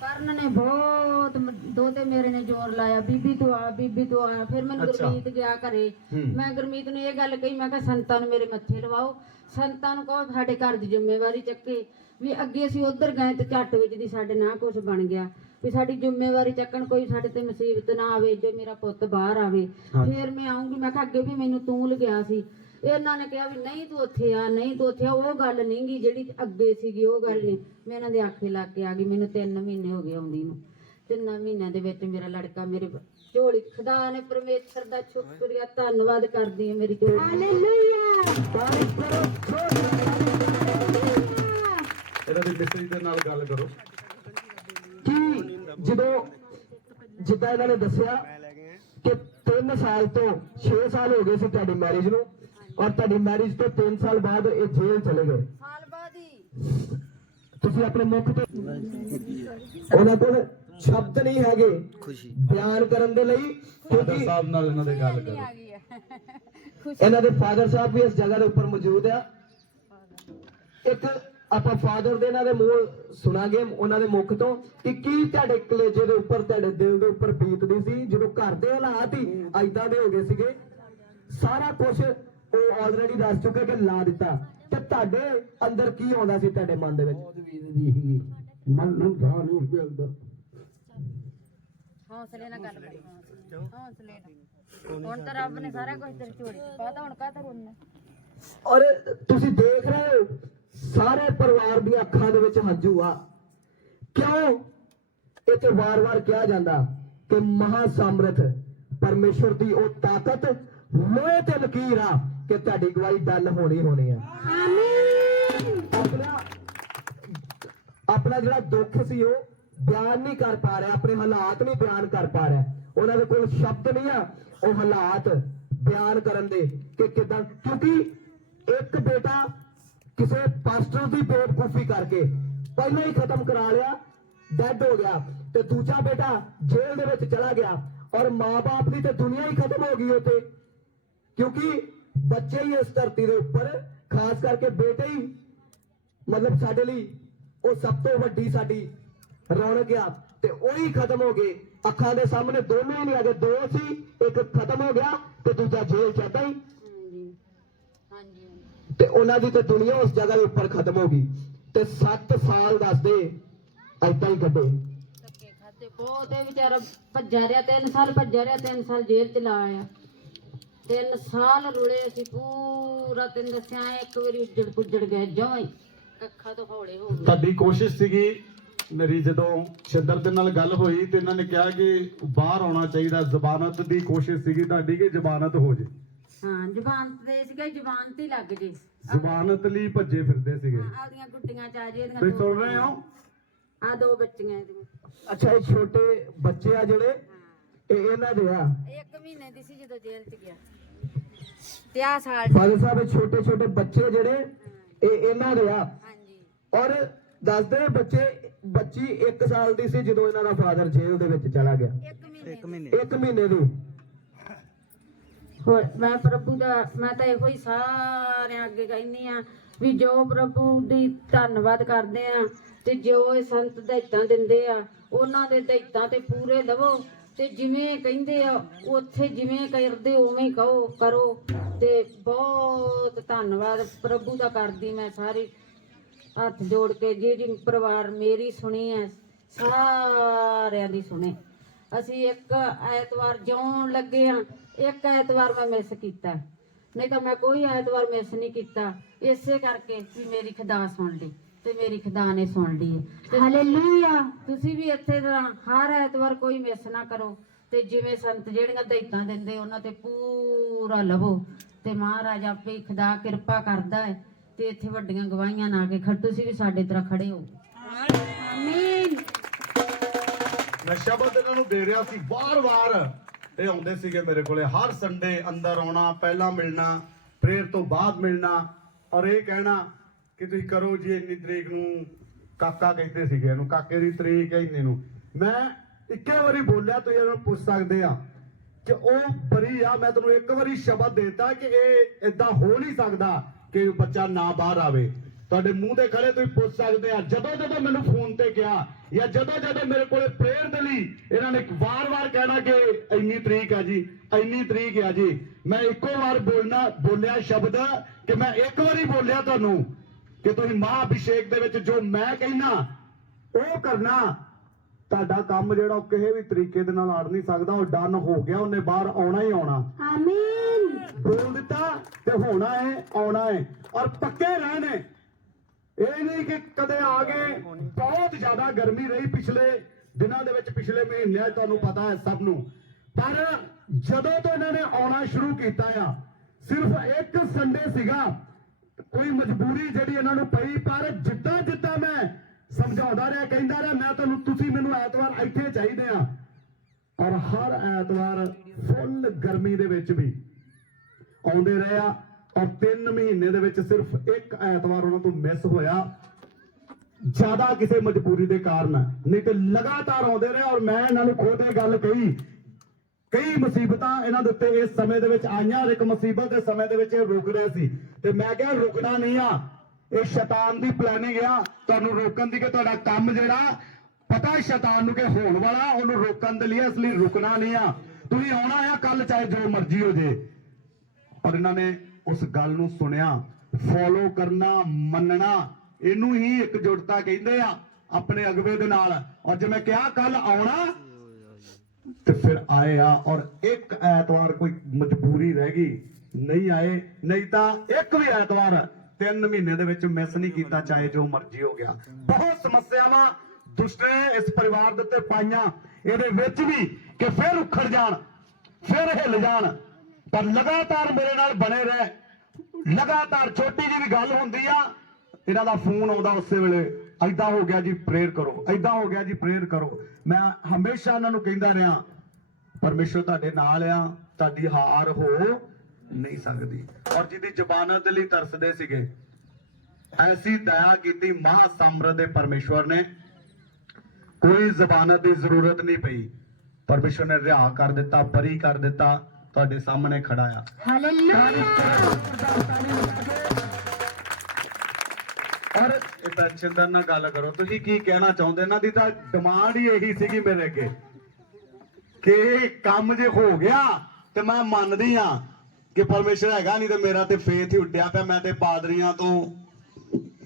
ਕਰਨ ਨੇ ਬਹੁਤ ਮ- ਦੋਤੇ ਮੇਰੇ ਨੇ ਜ਼ੋਰ ਲਾਇਆ ਬੀਬੀ ਤੂੰ ਆ ਬੀਬੀ ਤੂੰ ਆ ਫਿਰ ਅੱਛਾ। ਗੁਰਮੀਤ ਗਿਆ ਘਰੇ। ਮੈਂ ਗੁਰਮੀਤ ਨੂੰ ਇਹ ਗੱਲ ਕਹੀ ਮੈਂ ਕਿਹਾ ਸੰਤਾਂ ਨੂੰ ਮੇਰੇ ਮੱਥੇ ਲਵਾਓ ਸੰਤਾਂ ਨੂੰ ਕਹੋ ਸਾਡੇ ਘਰ ਦੀ ਜ਼ਿੰਮੇਵਾਰੀ ਚੱਕੇ ਵੀ ਅੱਗੇ ਅਸੀਂ ਉਧਰ ਗਏ ਤੇ ਝੱਟ ਵਿੱਚ ਦੀ ਸਾਡੇ ਨਾਲ ਕੁਝ ਬਣ ਗਿਆ ਵੀ ਸਾਡੀ ਜ਼ਿੰਮੇਵਾਰੀ ਚੱਕਣ ਕੋਈ ਸਾਡੇ ਤੇ ਮੁਸੀਬਤ ਨਾ ਆਵੇ ਜੇ ਮੇਰਾ ਪੁੱਤ ਬਾਹਰ ਆਵੇ। ਫਿਰ ਮੈਂ ਆਉਂਗੀ ਮੈਂ ਕਿਹਾ ਅੱਗੇ ਵੀ ਮੈਨੂੰ ਤੂੰ ਲਗਿਆ ਸੀ। ਇਹਨਾਂ ਨੇ ਕਿਹਾ ਵੀ ਨਹੀਂ ਤੂੰ ਉੱਥੇ ਆ ਨਹੀਂ ਤੂੰ ਉੱਥੇ ਆ ਉਹ ਗੱਲ ਨਹੀਂ ਗੀ ਜਿਹੜੀ ਅੱਗੇ ਸੀਗੀ ਉਹ ਗੱਲ ਨਹੀਂ। ਮੈਂ ਇਹਨਾਂ ਦੇ ਆਖੇ ਲੱਗ ਕੇ ਆ ਗਈ ਮੈਨੂੰ 3 ਮਹੀਨੇ ਹੋ ਗਏ ਆਉਂਦੀ ਨੂੰ। ਤਿੰਨਾਂ ਮਹੀਨਿਆਂ ਦੇ ਵਿੱਚ ਮੇਰਾ ਲੜਕਾ ਮੇਰੇ ਝੋਲੀ ਖੁਦਾ ਨੇ ਪਰਮੇਸ਼ਰ ਦਾ ਸ਼ੁਕਰੀਆ ਧੰਨਵਾਦ ਕਰਦੀ ਹਾਂ ਮੇਰੀ ਝੋਲੀ ਹਾਲੇਲੂਇਆ! ਤਾਰੀਫ ਕਰੋ ਇਹਨਾਂ ਦੀ ਮਿਸਰੀ ਦੇ ਨਾਲ ਗੱਲ ਕਰੋ। ਜਦੋਂ ਜਿੱਦਾਂ ਇਹਨਾਂ ਨੇ ਦੱਸਿਆ ਕਿ 3 ਸਾਲ ਤੋਂ 6 ਸਾਲ ਹੋ ਗਏ ਸੀ ਤੁਹਾਡੀ ਮੈਰਿਜ ਨੂੰ ਔਰ ਤੁਹਾਡੀ ਮੈਰਿਜ ਤੋਂ 3 ਸਾਲ ਬਾਅਦ ਇਹ ਜੇਲ੍ਹ ਚਲੇ ਗਏ। ਸਾਲ ਬਾਅਦ ਹੀ। ਤੁਸੀਂ ਆਪਣੇ ਮੁਖ ਤੋਂ ਉਹਨਾਂ ਕੋਲ ਸ਼ਬਦ ਨਹੀਂ ਹੈਗੇ ਬਿਆਨ ਕਰਨ ਦੇ ਲਈ ਫਾਦਰ ਕਿਉਂਕਿ ਸਾਹਿਬ ਨਾਲ ਇਹਨਾਂ ਦੇ ਗੱਲ ਕਰੋ। ਇਹਨਾਂ ਦੇ ਫਾਦਰ ਸਾਹਿਬ ਵੀ ਇਸ ਜਗ੍ਹਾ ਦੇ ਉੱਪਰ ਮੌਜੂਦ ਆ। ਇੱਕ ਆਪਾਂ ਫਾਦਰ ਦੇ ਇਹਨਾਂ ਦੇ ਮੂੰਹ ਸੁਣਾਂਗੇ ਉਹਨਾਂ ਦੇ ਮੁਖ ਤੋਂ ਕਿ ਕੀ ਤੁਹਾਡੇ ਕਲੇਜੇ ਦੇ ਉੱਪਰ ਤੁਹਾਡੇ ਦਿਲ ਦੇ ਉੱਪਰ ਬੀਤਦੀ ਸੀ ਜਦੋਂ ਘਰ ਦੇ ਹਾਲਾਤ ਹੀ ਐਦਾਂ ਦੇ ਹੋ ਗਏ ਸੀਗੇ। ਸਾਰਾ ਕੁਝ ਉਹ ਆਲਰੇਡੀ ਦੱਸ ਚੁੱਕੇ ਕਿ ਲਾ ਦਿੱਤਾ। ਤੇ ਤੁਹਾਡੇ ਅੰਦਰ ਕੀ ਆਉਂਦਾ ਸੀ ਤੁਹਾਡੇ ਮਨ ਦੇ ਵਿੱਚ? ਮਨ ਨੂੰ ਤਾਂ ਨਹੀਂ ਮਿਲਦਾ। ਹੌਸਲੇ ਨਾਲ ਗੱਲ ਕਰੋ। ਹੌਸਲੇ ਨਾਲ। ਹੁਣ ਤਾਂ ਰੱਬ ਨੇ ਸਾਰਾ ਕੁਝ ਤੇਰੀ ਝੋਲੀ ਚ ਪਾਤਾ ਹੁਣ ਕਾਹਤੋਂ ਰੋਣਾ ਔਰ ਤੁਸੀਂ ਦੇਖ ਰਹੇ ਹੋ ਸਾਰੇ ਪਰਿਵਾਰ ਦੀਆਂ ਅੱਖਾਂ ਦੇ ਵਿੱਚ ਹੰਝੂ ਆ। ਕਿਉਂ? ਇੱਥੇ ਵਾਰ-ਵਾਰ ਕਿਹਾ ਜਾਂਦਾ ਕਿ ਮਹਾ ਸਮਰਥ ਪਰਮੇਸ਼ਵਰ ਦੀ ਉਹ ਤਾਕਤ ਲੋਹੇ ਤੇ ਲਕੀਰ ਆ ਕਿ ਤੁਹਾਡੀ ਗਵਾਹੀ ਡਨ ਹੋਣੀ ਹੋਣੀ ਆ। ਆਪਣਾ ਆਪਣਾ ਜਿਹੜਾ ਦੁੱਖ ਸੀ ਉਹ ਬਿਆਨ ਨਹੀਂ ਕਰ ਪਾ ਰਿਹਾ ਆਪਣੇ ਹਾਲਾਤ ਨਹੀਂ ਬਿਆਨ ਕਰ ਪਾ ਰਿਹਾ। ਉਹਨਾਂ ਦੇ ਕੋਲ ਸ਼ਬਦ ਨਹੀਂ ਆ ਉਹ ਹਾਲਾਤ ਬਿਆਨ ਕਰਨ ਦੇ ਕਿ ਕਿਦਾਂ ਕਿਉਂਕਿ ਇੱਕ ਬੇਟਾ ਕਿਸੇ ਪਾਸਟਰ ਦੀ ਬੇਵਕੂਫੀ ਕਰਕੇ ਪਹਿਲਾਂ ਹੀ ਖਤਮ ਕਰਾ ਲਿਆ ਡੈਡ ਹੋ ਗਿਆ। ਤੇ ਦੂਜਾ ਬੇਟਾ ਜੇਲ੍ਹ ਦੇ ਵਿੱਚ ਚਲਾ ਗਿਆ ਔਰ ਮਾਪੇ ਦੀ ਤੇ ਦੁਨੀਆ ਹੀ ਖਤਮ ਹੋ ਗਈ ਉਤੇ ਕਿਉਂਕਿ ਬੱਚੇ ਹੀ ਇਸ ਧਰਤੀ ਦੇ ਉੱਪਰ, ਖਾਸ ਕਰਕੇ ਬੇਟੇ ਹੀ। ਮਤਲਬ ਸਾਡੇ ਲਈ ਉਹ ਸਭ ਤੋਂ ਵੱਡੀ ਸਾਡੀ ਰੌਣਕ ਆ। ਤੇ ਉਹੀ ਖਤਮ ਹੋ ਗਏ। ਅੱਖਾਂ ਦੇ ਸਾਹਮਣੇ ਦੋਨੋਂ ਹੀ ਨਹੀਂ ਗਏ ਦੋ ਸੀ, ਇੱਕ ਖਤਮ ਹੋ ਗਿਆ ਤੇ ਦੂਜਾ ਜੇਲ੍ਹ ਚ ਏਦਾਂ ਹੀ ਤੇ ਉਹਨਾਂ ਦੀ ਤੇ ਦੁਨੀਆ ਉਸ ਜਗ੍ਹਾ ਦੇ ਉੱਪਰ ਖਤਮ ਹੋ ਗਈ। ਤੇ 7 ਸਾਲ ਦੱਸਦੇ ਏਦਾਂ ਹੀ ਕੱਢੇ। ਧੱਕੇ ਖਾਦੇ ਬਹੁਤ ਇਹ ਵਿਚਾਰਾ ਭੱਜਾ ਰਿਹਾ 3 ਸਾਲ ਭੱਜਾ ਰਿਹਾ 3 ਸਾਲ ਜੇਲ੍ਹ ਚ ਲਾ ਆਇਆ। 3 ਸਾਲ ਰੁਲੇ ਅਸੀਂ ਪੂਰਾ ਤੈਨੂੰ ਦੱਸਿਆ ਐਂ ਇੱਕ ਵਾਰੀ ਉੱਜੜ ਪੁੱਜੜ ਗਏ ਜਮਾਂ ਹੀ। ਅੱਖਾਂ ਤੋਂ ਹੌਲੇ ਹੋ ਗਏ। ਤੁਹਾਡੀ ਕੋਸ਼ਿਸ਼ ਸੀਗੀ ਮੇਰੀ ਜਦੋਂ ਸ਼ਿੰਦਰ ਦੇ ਨਾਲ ਗੱਲ ਹੋਈ ਤੇ ਇਹਨਾਂ ਨੇ ਕਿਹਾ ਕਿ ਬਾਹਰ ਆਉਣਾ ਚਾਹੀਦਾ ਜ਼ਬਾਨਤ ਦੀ ਕੋਸ਼ਿਸ਼ ਸੀਗੀ ਤੁਹਾਡੀ ਕਿ ਜ਼ਬਾਨਤ ਹੋ ਜੇ। ਹਾਂ ਜ਼ੁਬਾਨ ਤੇ ਸੀਗਾ ਜ਼ੁਬਾਨ ਤੇ ਹੀ ਲੱਗ ਜੇ। ਜ਼ਬਾਨਤ ਲਈ ਭੱਜੇ ਫਿਰਦੇ ਸੀਗੇ। ਆਪਦੀਆਂ ਗੁੱਟੀਆਂ ਚ ਆ ਜੇ ਇਹਦੀਆਂ ਤੁਸੀਂ ਦੋ ਸੁਣ ਰਹੇ ਹੋ? ਆ ਦੋ ਬੱਚੀਆਂ ਇਹਦੀਆਂ। ਅੱਛਾ ਇਹ ਛੋਟੇ ਬੱਚੇ ਆ ਜਿਹੜੇ? ਇਹ ਇਹਨਾਂ ਦੇ ਆ? ਇੱਕ ਮਹੀਨੇ ਦੀ ਸੀ ਜਦੋਂ ਜੇਲ੍ਹ ਚ ਗਿਆ। ਤੇ ਆ ਸਾਲ ਫਾਦਰ ਸਾਹਿਬ ਇਹ ਛੋਟੇ ਛੋਟੇ ਬੱਚੇ ਜਿਹੜੇ? ਇਹ ਇਹਨਾਂ ਦੇ ਆ? ਹਾਂਜੀ। ਔਰ ਦੱਸਦੇ ਨੇ ਬੱਚੇ ਬੱਚੀ 1 ਸਾਲ ਦੀ ਸੀ ਜਦੋਂ ਇਹਨਾਂ ਦਾ ਫਾਦਰ ਜੇਲ੍ਹ ਦੇ ਵਿੱਚ ਚਲਾ ਗਿਆ। ਇੱਕ ਮਹੀਨੇ 1 ਮਹੀਨੇ ਦੀ। ਹੋਰ, ਮੈਂ ਪ੍ਰਭੂ ਦਾ, ਮੈਂ ਤਾਂ ਇਹੋ ਹੀ ਸਾਰਿਆਂ ਅੱਗੇ ਕਹਿੰਦੀ ਆ ਵੀ ਜੋ ਪ੍ਰਭੂ ਦੀ ਧੰਨਵਾਦ ਕਰਦੇ ਆ ਤੇ ਜੋ ਇਹ ਸੰਤ ਦਾਇਤਾਂ ਦਿੰਦੇ ਆ, ਉਹਨਾਂ ਦੇ ਦਾਇਤਾਂ ਤੇ ਪੂਰੇ ਲਵੋ ਤੇ ਜਿਵੇਂ ਕਹਿੰਦੇ ਆ, ਉੱਥੇ ਜਿਵੇਂ ਕਰਦੇ ਉਵੇਂ ਕਹੋ, ਕਰੋ ਤੇ ਬਹੁਤ ਧੰਨਵਾਦ ਪ੍ਰਭੂ ਦਾ ਕਰਦੀ ਮੈਂ ਸਾਰੀ ਹੱਥ ਜੋੜ ਕੇ ਜਿਹੜੀ ਪਰਿਵਾਰ ਮੇਰੀ ਸੁਣੀ ਹੈ, ਸਾਰਿਆਂ ਦੀ ਸੁਣੇ। ਅਸੀਂ ਇੱਕ ਐਤਵਾਰ ਜਿਉਣ ਲੱਗੇ ਆ ਇੱਕ ਐਤਵਾਰ ਮੈਂ ਮਿਸ ਕੀਤਾ। ਨਹੀਂ ਤਾਂ ਮੈਂ ਕੋਈ ਐਤਵਾਰ ਮਿਸ ਨਹੀਂ ਕੀਤਾ। ਇਸੇ ਕਰਕੇ ਵੀ ਮੇਰੀ ਖੁਦਾ ਸੁਣ ਲਈ ਤੇ ਮੇਰੀ ਖੁਦਾ ਨੇ ਸੁਣ ਲਈ ਹਾਲੇਲੂਇਆ ਤੁਸੀਂ ਵੀ ਇੱਥੇ ਹਰ ਐਤਵਾਰ ਕੋਈ ਮਿਸ ਨਾ ਕਰੋ। ਤੇ ਜਿਵੇਂ ਸੰਤ ਜਿਹੜੀਆਂ ਦਈਤਾਂ ਦਿੰਦੇ ਉਹਨਾਂ ਤੇ ਪੂਰਾ ਲਵੋ। ਤੇ ਮਹਾਰਾਜ ਆਪੇ ਖੁਦਾ ਕਿਰਪਾ ਕਰਦਾ ਹੈ ਤੇ ਇੱਥੇ ਵੱਡੀਆਂ ਗਵਾਹੀਆਂ ਨਾ ਕੇ ਖੜ ਤੁਸੀਂ ਵੀ ਸਾਡੇ ਤਰ੍ਹਾਂ ਖੜੇ ਹੋ। ਆਮੀਨ ਮੈਂ ਸ਼ਬਦ ਇਹਨਾਂ ਨੂੰ ਦੇ ਰਿਹਾ ਸੀ ਵਾਰ-ਵਾਰ। ਇਹ ਆਉਂਦੇ ਸੀਗੇ ਮੇਰੇ ਕੋਲੇ। ਹਰ ਸੰਡੇ ਅੰਦਰ ਆਉਣਾ, ਪਹਿਲਾਂ ਮਿਲਣਾ ਪ੍ਰੇਅਰ ਤੋਂ ਬਾਅਦ ਮਿਲਣਾ। ਔਰ ਇਹ ਕਹਿਣਾ ਕਿ ਤੁਸੀਂ ਕਰੋ ਜੀ, ਇੰਨੀ ਤਰੀਕ ਨੂੰ ਕਾਕਾ ਕਹਿੰਦੇ ਸੀਗੇ, ਇਹਨੂੰ ਕਾਕੇ ਦੀ ਤਰੀਕ ਹੈ ਇੰਨੇ ਨੂੰ। ਮੈਂ ਇੱਕੇ ਵਾਰੀ ਬੋਲਿਆ, ਤੁਸੀਂ ਇਹਨਾਂ ਨੂੰ ਪੁੱਛ ਸਕਦੇ ਆ ਕਿ ਉਹ ਬਰੀ ਆ, ਮੈਂ ਤੁਹਾਨੂੰ ਇੱਕ ਵਾਰੀ ਸ਼ਬਦ ਦੇਤਾ ਕਿ ਇਹ ਇਦਾਂ ਹੋ ਨਹੀਂ ਸਕਦਾ ਕਿ ਬੱਚਾ ਨਾ ਬਾਹਰ ਆਵੇ। ਤੁਹਾਡੇ ਮੂੰਹ ਦੇ ਖੜੇ ਤੁਸੀਂ ਪੁੱਛ ਸਕਦੇ ਆ। ਜਦੋਂ ਜਦੋਂ ਮੈਨੂੰ ਫੋਨ ਤੇ ਕਿਹਾ ਜਾਂ ਜਦੋਂ ਜਦੋਂ ਮੇਰੇ ਕੋਲੇ ਪ੍ਰੇਅਰ ਦੇ ਲਈ ਇਹਨਾਂ ਨੇ ਵਾਰ-ਵਾਰ ਕਹਿਣਾ ਕਿ ਇੰਨੀ ਤਰੀਕ ਆ ਜੀ ਇੰਨੀ ਤਰੀਕ ਆ ਜੀ ਮੈਂ ਇੱਕੋ ਵਾਰ ਬੋਲਣਾ ਬੋਲਿਆ ਸ਼ਬਦ ਕਿ ਮੈਂ ਇੱਕ ਵਾਰੀ ਬੋਲਿਆ ਤੁਹਾਨੂੰ ਕਿ ਤੁਸੀਂ ਮਹਾ ਅਭਿਸ਼ੇਕ ਦੇ ਵਿੱਚ ਜੋ ਮੈਂ ਕਹਿਣਾ ਉਹ ਕਰਨਾ ਤੁਹਾਡਾ ਕੰਮ ਜਿਹੜਾ ਉਹ ਕਿਸੇ ਵੀ ਤਰੀਕੇ ਦੇ ਨਾਲ ਆੜ ਨਹੀਂ ਸਕਦਾ ਉਹ ਡਨ ਹੋ ਗਿਆ ਉਹਨੇ ਬਾਹਰ ਆਉਣਾ ਹੀ ਆਉਣਾ। ਆਮੀਨ ਬੋਲ ਦਿੱਤਾ ਤੇ ਹੋਣਾ ਹੈ ਆਉਣਾ ਹੈ ਔਰ ਪੱਕੇ ਰਹਿਣੇ ਇਹ ਨਹੀਂ ਕਿ ਕਦੇ ਆ ਗਏ ਬਹੁਤ ਜ਼ਿਆਦਾ ਗਰਮੀ ਰਹੀ ਪਿਛਲੇ ਦਿਨਾਂ ਦੇ ਵਿੱਚ, ਪਿਛਲੇ ਮਹੀਨਿਆਂ ਤੁਹਾਨੂੰ ਪਤਾ ਹੈ ਸਭ ਨੂੰ। ਪਰ ਜਦੋਂ ਤੋਂ ਇਹਨਾਂ ਨੇ ਆਉਣਾ ਸ਼ੁਰੂ ਕੀਤਾ ਆ, ਸਿਰਫ ਇੱਕ ਸੰਡੇ ਸੀਗਾ, ਕੋਈ ਮਜਬੂਰੀ ਜਿਹੜੀ ਇਹਨਾਂ ਨੂੰ ਪਈ, ਪਰ ਜਿੱਦਾਂ ਜਿੱਦਾਂ ਮੈਂ ਸਮਝਾਉਂਦਾ ਰਿਹਾ, ਕਹਿੰਦਾ ਰਿਹਾ, ਮੈਂ ਤੁਹਾਨੂੰ, ਤੁਸੀਂ ਮੈਨੂੰ ਐਤਵਾਰ ਇੱਥੇ ਚਾਹੀਦੇ ਆ। ਔਰ ਹਰ ਐਤਵਾਰ ਫੁੱਲ ਗਰਮੀ ਦੇ ਵਿੱਚ ਵੀ ਆਉਂਦੇ ਰਹੇ ਆ। ਔਰ 3 ਮਹੀਨੇ ਦੇ ਵਿੱਚ ਸਿਰਫ ਇੱਕ ਐਤਵਾਰ ਉਹਨਾਂ ਤੋਂ ਮਿਸ ਹੋਇਆ। ਜ਼ਿਆਦਾ ਕਿਸੇ ਮਜਬੂਰੀ ਦੇ ਕਾਰਨ। ਨਹੀਂ ਤੇ ਲਗਾਤਾਰ ਆਉਂਦੇ ਰਹੇ ਔਰ ਮੈਂ ਇਹਨਾਂ ਨੂੰ ਖੁਦ ਇਹ ਗੱਲ ਕਹੀ। ਕਈ ਮੁਸੀਬਤਾਂ ਇਹਨਾਂ ਦੇ ਉੱਤੇ ਇਸ ਸਮੇਂ ਦੇ ਵਿੱਚ ਆਈਆਂ ਔਰ ਇੱਕ ਮੁਸੀਬਤ ਦੇ ਸਮੇਂ ਦੇ ਵਿੱਚ ਇਹ ਰੁਕ ਰਹੇ ਸੀ। ਤੇ ਮੈਂ ਕਿਹਾ, ਰੁਕਣਾ ਨਹੀਂ ਆ। ਇਹ ਸ਼ੈਤਾਨ ਦੀ ਪਲੈਨਿੰਗ ਆ। ਤੁਹਾਨੂੰ ਰੋਕਣ ਦੀ ਕਿ ਤੁਹਾਡਾ ਕੰਮ ਜਿਹੜਾ, ਪਤਾ ਸ਼ੈਤਾਨ ਨੂੰ ਕਿ ਹੋਣ ਵਾਲਾ, ਉਹਨੂੰ ਰੋਕਣ ਦੇ ਲਈ ਇਸ ਲਈ ਰੁਕਣਾ ਨਹੀਂ ਆ। ਤੁਸੀਂ ਆਉਣਾ ਆ ਕੱਲ ਚਾਹੇ ਜੋ ਮਰਜ਼ੀ ਹੋ ਜੇ। ਔਰ ਇਹਨਾਂ ਨੇ ਉਸ ਗੱਲ ਨੂੰ ਸੁਣਿਆ ਫੋਲੋ ਕਰਨਾ, ਮੰਨਣਾ, ਇਹਨੂੰ ਹੀ ਇਕਜੁੱਟਤਾ ਕਹਿੰਦੇ ਆ ਆਪਣੇ ਅਗਵੇ ਦੇ ਨਾਲ। ਔਰ ਜੇ ਕਿਹਾ ਕੱਲ ਆਉਣਾ, ਤੇ ਫਿਰ ਆਏ ਆ ਔਰ ਇੱਕ ਐਤਵਾਰ ਕੋਈ ਮਜਬੂਰੀ ਰਹਿ ਗਈ, ਨਹੀਂ ਆਏ, ਨਹੀਂ ਤਾਂ ਇੱਕ ਵੀ ਐਤਵਾਰ ਤਿੰਨ ਮਹੀਨੇ ਦੇ ਵਿੱਚ ਮਿਸ ਨਹੀਂ ਕੀਤਾ, ਚਾਹੇ ਜੋ ਮਰਜ਼ੀ ਹੋ ਗਿਆ। ਬਹੁਤ ਸਮੱਸਿਆਵਾਂ ਦੁਸ਼ਟ ਨੇ ਇਸ ਪਰਿਵਾਰ ਦੇ ਉੱਤੇ ਪਾਈਆਂ, ਇਹਦੇ ਵਿੱਚ ਵੀ ਕਿ ਫਿਰ ਉਖੜ ਜਾਣ, ਫਿਰ ਹਿੱਲ ਜਾਣ। ਪਰ ਲਗਾਤਾਰ ਮੇਰੇ ਨਾਲ ਬਣੇ ਰਹੇ। ਲਗਾਤਾਰ ਛੋਟੀ ਜਿਹੀ ਵੀ ਗੱਲ ਹੁੰਦੀ ਆ, ਇਹਨਾਂ ਦਾ ਫੋਨ ਆਉਂਦਾ ਉਸੇ ਵੇਲੇ ਐਦਾਂ ਹੋ ਗਿਆ ਜੀ ਪ੍ਰੇਅਰ ਕਰੋ ਐਦਾਂ ਹੋ ਗਿਆ ਜੀ ਪ੍ਰੇਅਰ ਕਰੋ। ਮੈਂ ਹਮੇਸ਼ਾ ਇਹਨਾਂ ਨੂੰ ਕਹਿੰਦਾ ਰਿਹਾ, ਪਰਮੇਸ਼ਰ ਤੁਹਾਡੇ ਨਾਲ ਆ, ਤੁਹਾਡੀ ਹਾਰ ਹੋ ਨਹੀਂ ਸਕਦੀ। ਔਰ ਜਿਹਦੀ ਜ਼ਬਾਨਤ ਲਈ ਤਰਸਦੇ ਸੀਗੇ, ਐਸੀ ਦਇਆ ਕੀਤੀ ਮਹਾ ਸਮਰਥ ਦੇ ਪਰਮੇਸ਼ਵਰ ਨੇ। ਕੋਈ ਜ਼ਬਾਨਤ ਦੀ ਜ਼ਰੂਰਤ ਨਹੀਂ ਪਈ। ਪਰਮੇਸ਼ਵਰ ਨੇ ਰਿਹਾ ਕਰ ਦਿੱਤਾ, ਬਰੀ ਕਰ ਦਿੱਤਾ। ਤੁਹਾਡੇ ਸਾਹਮਣੇ ਖੜਾ ਆ। ਔਰ ਇਹ ਟੈਨਸ਼ਨ ਦਾ ਨਾ ਗੱਲ ਕਰੋ ਤੁਸੀਂ ਕੀ ਕਹਿਣਾ ਚਾਹੁੰਦੇ? ਇਹਨਾਂ ਦੀ ਤਾਂ ਡਿਮਾਂਡ ਹੀ ਇਹੀ ਸੀਗੀ ਮੇਰੇ ਅੱਗੇ ਕਿ ਕੰਮ ਜੇ ਹੋ ਗਿਆ ਤੇ ਮੈਂ ਮੰਨਦੀ ਆ ਕਿ ਪਰਮੇਸ਼ਰ ਹੈਗਾ ਨਹੀਂ ਤੇ ਮੇਰਾ ਤੇ ਫੇਥ ਹੀ ਉੱਡਿਆ ਪਿਆ ਮੈਂ ਤੇ ਪਾਦਰੀਆਂ ਤੋਂ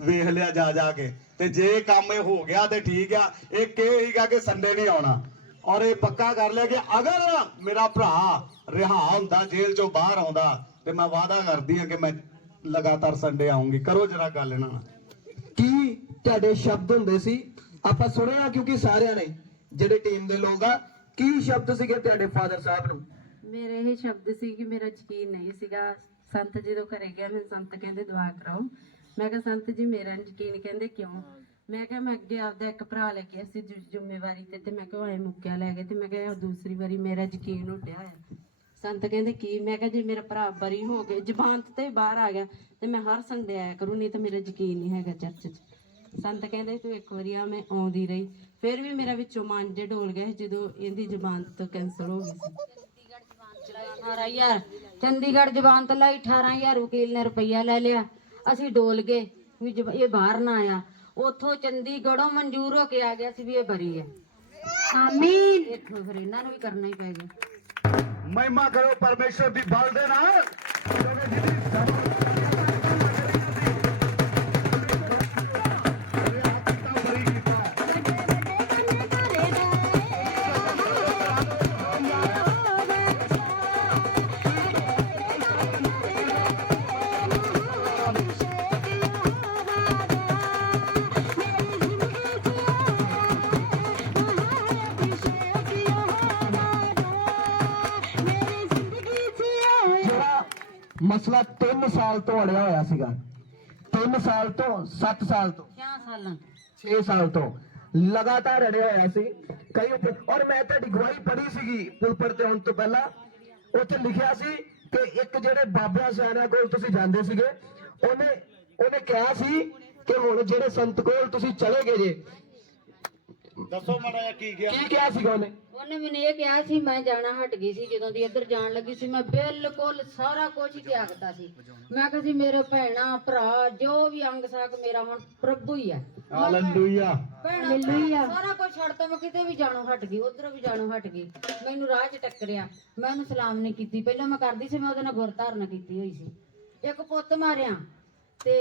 ਵੇਖ ਲਿਆ ਜਾ ਜਾ ਕੇ। ਤੇ ਜੇ ਕੰਮ ਇਹ ਹੋ ਗਿਆ ਤੇ ਠੀਕ ਆ ਇਹ ਕਿ ਹੀਗਾ ਕਿ ਸੰਡੇ ਨਹੀਂ ਆਉਣਾ। ਔਰ ਇਹ ਪੱਕਾ ਕਰ ਲਿਆ ਕਿ ਅਗਰ ਮੇਰਾ ਭਰਾ ਰਿਹਾ ਹੁੰਦਾ ਜੇਲ੍ਹ ਚੋਂ ਬਾਹਰ ਆਉਂਦਾ ਤੇ ਮੈਂ ਵਾਅਦਾ ਕਰਦੀ ਆ ਕਿ ਮੈਂ ਲਗਾਤਾਰ ਸੰਡੇ ਆਉਂਗੀ ਕਰੋ ਜਰਾ ਗੱਲ ਇਹਨਾਂ ਨਾਲ। ਕੀ ਤੁਹਾਡੇ ਸ਼ਬਦ ਹੁੰਦੇ ਸੀ? ਆਪਾਂ ਸੁਣਿਆ ਕਿਉਂਕਿ ਸਾਰਿਆਂ ਨੇ ਜਿਹੜੇ ਟੀਮ ਦੇ ਲੋਕ ਆ ਕੀ ਸ਼ਬਦ ਸੀਗੇ ਤੁਹਾਡੇ ਫਾਦਰ ਸਾਹਿਬ ਨੂੰ? ਮੇਰੇ ਇਹ ਸ਼ਬਦ ਸੀ ਕਿ ਮੇਰਾ ਯਕੀਨ ਨਹੀਂ ਸੀਗਾ। ਸੰਤ ਜਦੋਂ ਘਰੇ ਗਿਆ ਮੈਨੂੰ ਸੰਤ ਕਹਿੰਦੇ ਦੁਆ ਕਰਾਓ ਮੈਂ ਕਿਹਾ ਸੰਤ ਜੀ ਮੇਰਾ ਯਕੀਨ ਕਹਿੰਦੇ ਕਿਉਂ? ਮੈਂ ਕਿਹਾ ਮੈਂ ਅੱਗੇ ਆਪਦਾ ਇੱਕ ਭਰਾ ਲੈ ਕੇ ਅਸੀਂ ਜ਼ਿੰਮੇਵਾਰੀ ਤੇ ਤੇ ਮੈਂ ਕਿਹਾ ਐ ਮੁੱਕਿਆ ਲੈ ਗਏ ਤੇ ਮੈਂ ਕਿਹਾ ਦੂਸਰੀ ਵਾਰੀ ਮੇਰਾ ਯਕੀਨ ਉੱਡਿਆ ਹੋਇਆ। ਸੰਤ ਕਹਿੰਦੇ ਕੀ? ਮੈਂ ਕਿਹਾ ਜੇ ਮੇਰਾ ਭਰਾ ਬਰੀ ਹੋ ਗਏ ਜ਼ਬਾਨ ਤੇ ਬਾਹਰ ਆ ਗਿਆ ਤੇ ਮੈਂ ਹਰ ਸੰਡੇ ਆਇਆ ਕਰੂੰ, ਨਹੀਂ ਤਾਂ ਮੇਰਾ ਯਕੀਨ ਨਹੀਂ ਹੈਗਾ ਚਰਚ 'ਚ। ਸੰਤ ਕਹਿੰਦੇ ਤੂੰ ਇੱਕ ਵਾਰੀ ਆ, ਮੈਂ ਆਉਂਦੀ ਰਹੀ। ਫਿਰ ਵੀ ਮੇਰਾ ਵਿੱਚੋਂ ਮਨ ਜੇ ਡੋਲ ਗਿਆ ਸੀ ਜਦੋਂ ਇਹਦੀ ਜ਼ਬਾਨ ਤੋਂ ਕੈਂਸਲ ਹੋ ਗਈ ਸੀ। 18000 ਚੰਡੀਗੜ੍ਹ ਜ਼ਬਾਨ ਤੇ ਲਈ 18000 ਵਕੀਲ ਨੇ ਰੁਪਈਆ ਲੈ ਲਿਆ। ਅਸੀਂ ਡੋਲ ਗਏ ਵੀ ਇਹ ਬਾਹਰ ਨਾ ਆਇਆ। ਉਥੋਂ ਚੰਡੀਗੜ੍ਹੋਂ ਮਨਜ਼ੂਰ ਹੋ ਕੇ ਆ ਗਿਆ ਸੀ ਵੀ ਇਹ ਬਰੀ ਹੈ। ਆਮੀਨ। ਇੱਥੋਂ ਫਿਰ ਇਹਨਾਂ ਨੂੰ ਵੀ ਕਰਨਾ ਹੀ ਪੈ ਗਿਆ। ਮਹਿਮਾ ਕਰੋ ਪਰਮੇਸ਼ਰ ਦੀ ਬਲ ਦੇ ਨਾਲ। ਕਿਉਂਕਿ ਜਿਹਦੀ ਮਸਲਾ 3 ਸਾਲ ਤੋਂ ਅੜਿਆ ਹੋਇਆ ਸੀਗਾ। 3 ਸਾਲ ਤੋਂ 7 ਸਾਲ ਤੋਂ। 6 ਸਾਲਾਂ 6 ਸਾਲ ਤੋਂ। ਲਗਾਤਾਰ ਅੜਿਆ ਹੋਇਆ ਸੀ। ਕਈ ਔਰ ਮੈਂ ਤੁਹਾਡੀ ਗਵਾਹੀ ਪੜ੍ਹੀ ਸੀਗੀ ਪੁਲਪਰ ਤੇ ਆਉਣ ਤੋਂ ਪਹਿਲਾਂ। ਉੱਥੇ ਲਿਖਿਆ ਸੀ ਕਿ ਇੱਕ ਜਿਹੜੇ ਬਾਬਿਆਂ ਸਿਆਣਿਆਂ ਕੋਲ ਤੁਸੀਂ ਜਾਂਦੇ ਸੀਗੇ ਉਹਨੇ ਉਹਨੇ ਕਿਹਾ ਸੀ ਕਿ ਹੁਣ ਜਿਹੜੇ ਸੰਤ ਕੋਲ ਤੁਸੀਂ ਚਲੇ ਗਏ ਜੇ ਦੱਸੋ ਮਾੜਾ ਕੀ ਗਿਆ ਕੀ ਕਿਹਾ ਸੀਗਾ ਉਹਨੇ? ਉਹਨੇ ਮੈਨੂੰ ਇਹ ਕਿਹਾ ਸੀ ਮੈਂ ਜਾਣਾ ਹਟ ਗਈ ਸੀ ਜਦੋਂ ਦੀ ਇੱਧਰ ਜਾਣ ਲੱਗੀ ਸੀ ਮੈਂ ਬਿਲਕੁਲ ਸਾਰਾ ਕੁਝ ਹੀ ਤਿਆਗਤਾ ਸੀ। ਮੈਂ ਕਿਹਾ ਸੀ ਮੇਰੇ ਭੈਣਾ ਭਰਾ ਜੋ ਵੀ ਅੰਗ ਸਾਕ ਮੇਰਾ ਹੁਣ ਪ੍ਰਭੂ ਹੀ ਹੈ ਹਾਲੇਲੂਇਆ। ਭਰਾ, ਸਾਰਾ ਕੁਝ ਛੱਡਤਾ ਮੈਂ ਕਿਤੇ ਵੀ ਜਾਣੋਂ ਹਟ ਗਈ ਉਧਰ ਵੀ ਜਾਣੋਂ ਹਟ ਗਈ। ਮੈਨੂੰ ਰਾਹ 'ਚ ਟੱਕਰਿਆ ਮੈਂ ਉਹਨੂੰ ਸਲਾਮ ਨਹੀਂ ਕੀਤੀ। ਪਹਿਲਾਂ ਮੈਂ ਕਰਦੀ ਸੀ ਮੈਂ ਉਹਦੇ ਨਾਲ ਗੁਰ ਧਾਰਨਾ ਕੀਤੀ ਹੋਈ ਸੀ। ਇੱਕ ਪੁੱਤ ਮਾਰਿਆ ਤੇ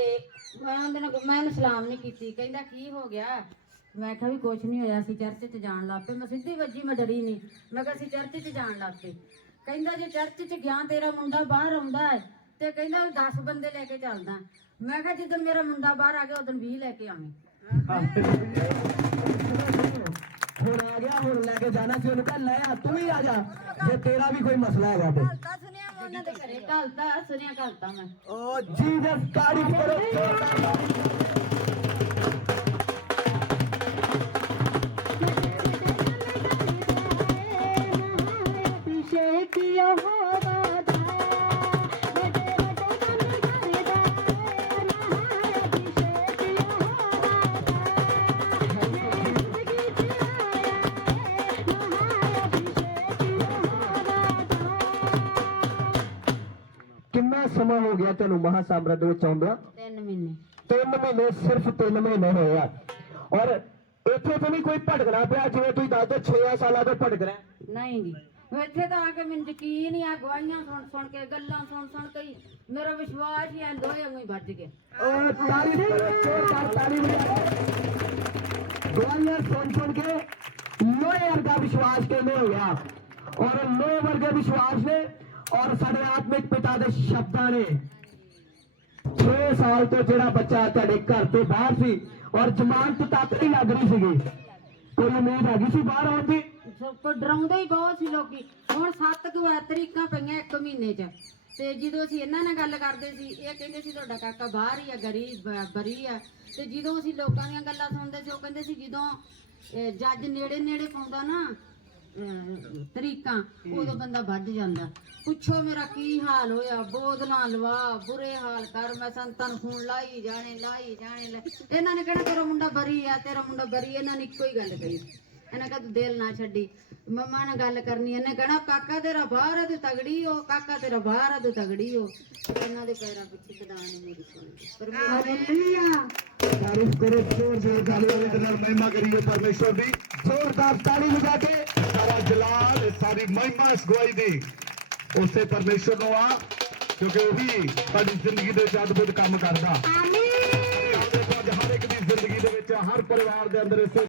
ਮੈਂ ਉਹਦੇ ਨਾਲ ਮੈਂ ਉਹਨੂੰ ਸਲਾਮ ਨਹੀਂ ਕੀਤੀ। ਕਹਿੰਦਾ ਕੀ ਹੋ ਗਿਆ? ਮੈਂ ਕਿਹਾ ਵੀ ਕੁਝ ਨਹੀਂ ਹੋਇਆ ਸੀ ਚਰਚ 'ਚ ਜਾਣ ਲੱਗ ਪਏ। ਮੈਂ ਸਿੱਧੀ ਵੱਜੀ ਮੈਂ ਡਰੀ ਨਹੀਂ। ਮੈਂ ਕਿਹਾ ਅਸੀਂ ਚਰਚ 'ਚ ਜਾਣ ਲੱਗ ਪਏ। ਕਹਿੰਦਾ ਜੇ ਚਰਚ 'ਚ ਗਿਆ ਤੇਰਾ ਮੁੰਡਾ ਬਾਹਰ ਆਉਂਦਾ ਹੈ ਤੇ ਕਹਿੰਦਾ 10 ਬੰਦੇ ਲੈ ਕੇ ਚੱਲਦਾ ਮੈਂ ਕਿਹਾ ਜਦੋਂ ਮੇਰਾ ਮੁੰਡਾ ਬਾਹਰ ਆ ਗਿਆ ਉਦੋਂ 20 ਲੈ ਕੇ ਆਵੇਂ। ਹੁਣ ਆ ਗਿਆ ਹੁਣ ਲੈ ਕੇ ਜਾਣਾ ਸੀ ਉਹਨੂੰ ਕਹ ਲੈ ਆ ਤੂੰ ਵੀ ਆ ਜਾ। ਜੇ ਤੇਰਾ ਵੀ ਕੋਈ ਮਸਲਾ ਹੈਗਾ ਤੇ। ਤਾਂ ਸੁਣਿਆ ਮੈਂ ਉਹਨਾਂ ਦੇ ਘਰੇ। ਘਲਤਾ ਸੁਣਿਆ ਘਲਤਾ ਮੈਂ। ਓ ਜੀਸਸ ਤਾਰੀਫ ਕਰੋ। ਕਿੰਨਾ ਸਮਾਂ ਹੋ ਗਿਆ ਤੈਨੂੰ ਮਹਾਸਾਮਰਾਜ ਦੇ ਵਿੱਚ ਆਉਂਦਾ ਤਿੰਨ ਮਹੀਨੇ। ਤਿੰਨ ਮਹੀਨੇ ਸਿਰਫ ਤਿੰਨ ਮਹੀਨੇ ਹੋਏ ਆ। ਔਰ ਇੱਥੇ ਤਾਂ ਨਹੀਂ ਕੋਈ ਭਟਕਣਾ ਪਿਆ ਜਿਵੇਂ ਤੁਸੀਂ ਦੱਸਦੇ 6 ਸਾਲਾਂ ਤੋਂ ਭਟਕ ਰਹੇ। ਨਹੀਂ ਜੀ। ਇੱਥੇ ਤਾਂ ਆ ਕੇ ਮੈਨੂੰ ਯਕੀਨ ਹੀ ਆ, ਗਵਾਹੀਆਂ ਸੁਣ ਸੁਣ ਕੇ, ਗੱਲਾਂ ਸੁਣ ਸੁਣ ਕੇ ਹੀ ਮੇਰਾ ਵਿਸ਼ਵਾਸ ਹੀ ਐ ਦੋਏ ਵਾਂਗੂ ਹੀ ਵੱਜ ਗਿਆ ਔਰ ਤਾਰੀਫ ਕਰੋ ਜ਼ੋਰਦਾਰ ਤਾਲੀ ਗਵਾਈਆਂ ਸੁਣ। ਸੁਣ ਕੇ ਲੋਹੇ ਵਰਗਾ ਵਿਸ਼ਵਾਸ ਕਿਵੇਂ ਹੋ ਗਿਆ? ਔਰ ਲੋਹੇ ਵਰਗੇ ਵਿਸ਼ਵਾਸ ਨੇ, ਔਰ ਸਾਡੇ ਆਤਮਿਕ ਪਿਤਾ ਦੇ ਸ਼ਬਦਾਂ ਨੇ। 6 ਸਾਲ ਤੋਂ ਜਿਹੜਾ ਬੱਚਾ ਤੁਹਾਡੇ ਘਰ ਤੋਂ ਬਾਹਰ ਸੀ, ਔਰ ਜ਼ਮਾਨਤ ਤੱਕ ਨਹੀਂ ਲੱਗ ਰਹੀ ਸੀਗੀ। ਕੋਈ ਉਮੀਦ ਹੈਗੀ ਸੀ ਬਾਹਰ ਆਉਣ ਦੀ? ਸਭ ਤੋਂ ਡਰਾਉਂਦੇ ਹੀ ਬਹੁਤ ਸੀ ਲੋਕੀ। ਹੁਣ ਸੱਤ ਕੁ ਤਰੀਕਾਂ ਪਈਆਂ ਇੱਕ ਮਹੀਨੇ 'ਚ। ਤੇ ਜਦੋਂ ਅਸੀਂ ਇਹਨਾਂ ਨਾਲ ਗੱਲ ਕਰਦੇ ਸੀ ਇਹ ਕਹਿੰਦੇ ਸੀ ਤੁਹਾਡਾ ਕਾਕਾ ਬਾਹਰ ਹੀ ਆ ਗਰੀਬ ਬਰੀ ਆ। ਤੇ ਜਦੋਂ ਅਸੀਂ ਲੋਕਾਂ ਦੀਆਂ ਗੱਲਾਂ ਸੁਣਦੇ ਸੀ ਉਹ ਕਹਿੰਦੇ ਸੀ ਜਦੋਂ ਜੱਜ ਨੇੜੇ ਨੇੜੇ ਪਾਉਂਦਾ ਨਾ ਤਰੀਕਾਂ ਉਦੋਂ ਬੰਦਾ ਵੱਧ ਜਾਂਦਾ। ਪੁੱਛੋ ਮੇਰਾ ਕੀ ਹਾਲ ਹੋਇਆ? ਬੋਦਲਾਂ ਲਵਾ ਬੁਰੇ ਹਾਲ ਕਰ ਮੈਂ ਸੰਤਾਂ ਨੂੰ ਫੋਨ ਲਾਈ ਜਾਣੇ ਲਾਈ ਜਾਣੇ ਇਹਨਾਂ ਨੇ ਕਿਹੜਾ ਤੇਰਾ ਮੁੰਡਾ ਬਰੀ ਆ ਤੇਰਾ ਮੁੰਡਾ ਬਰੀ ਇਹਨਾਂ ਨੇ ਇੱਕੋ ਹੀ ਗੱਲ ਕਹੀ। ਇਹਨਾਂ ਕਹਾ ਤੂੰ ਦਿਲ ਨਾ ਛੱਡੀ। ਮੰਮਾ ਨਾਲ ਗੱਲ ਕਰਨੀ ਇਹਨੇ ਕਹਣਾ ਕਾਕਾ ਤੇਰਾ ਬਾਹਰ ਆ ਤੂੰ ਤਗੜੀ ਹੋ ਕਾਕਾ ਤੇਰਾ ਬਾਹਰ ਆ ਤੂੰ ਤਗੜੀ ਹੋ ਇਹਨਾਂ ਦੇ ਪੈਰਾਂ ਪਿੱਛੇ ਕਦਾਂ ਨੇ ਮੇਰੀ ਸੁਣੀ ਪਰ ਹਾਲੇਲੂਇਆ ਤਾਰੀਫ ਕਰੋ ਜ਼ੋਰ ਜ਼ੋਰ ਤਾਲੀ ਵਾਲੇ ਦੇ ਨਾਲ ਮਹਿਮਾ ਕਰੀਏ ਪਰਮੇਸ਼ਵਰ ਦੀ। ਜ਼ੋਰਦਾਰ ਤਾਲੀ ਵਜਾ ਕੇ ਸਾਰਾ ਜਲਾਲ ਸਾਰੀ ਮਹਿਮਾ ਇਸ ਗਵਾਹੀ ਦੀ। ਉਸੇ ਪਰਮੇਸ਼ਰ ਨੂੰ ਆ ਕਿਉਂਕਿ ਉਹੀ ਸਾਡੀ ਜ਼ਿੰਦਗੀ ਦੇ ਵਿੱਚ ਅਦਭੁਤ ਕੰਮ ਕਰਦਾ। ਆਮੀਨ। ਹਰ ਇੱਕ ਦੀ ਜ਼ਿੰਦਗੀ ਦੇ ਵਿੱਚ ਹਰ ਪਰਿਵਾਰ ਦੇ ਅੰਦਰ ਇਸੇ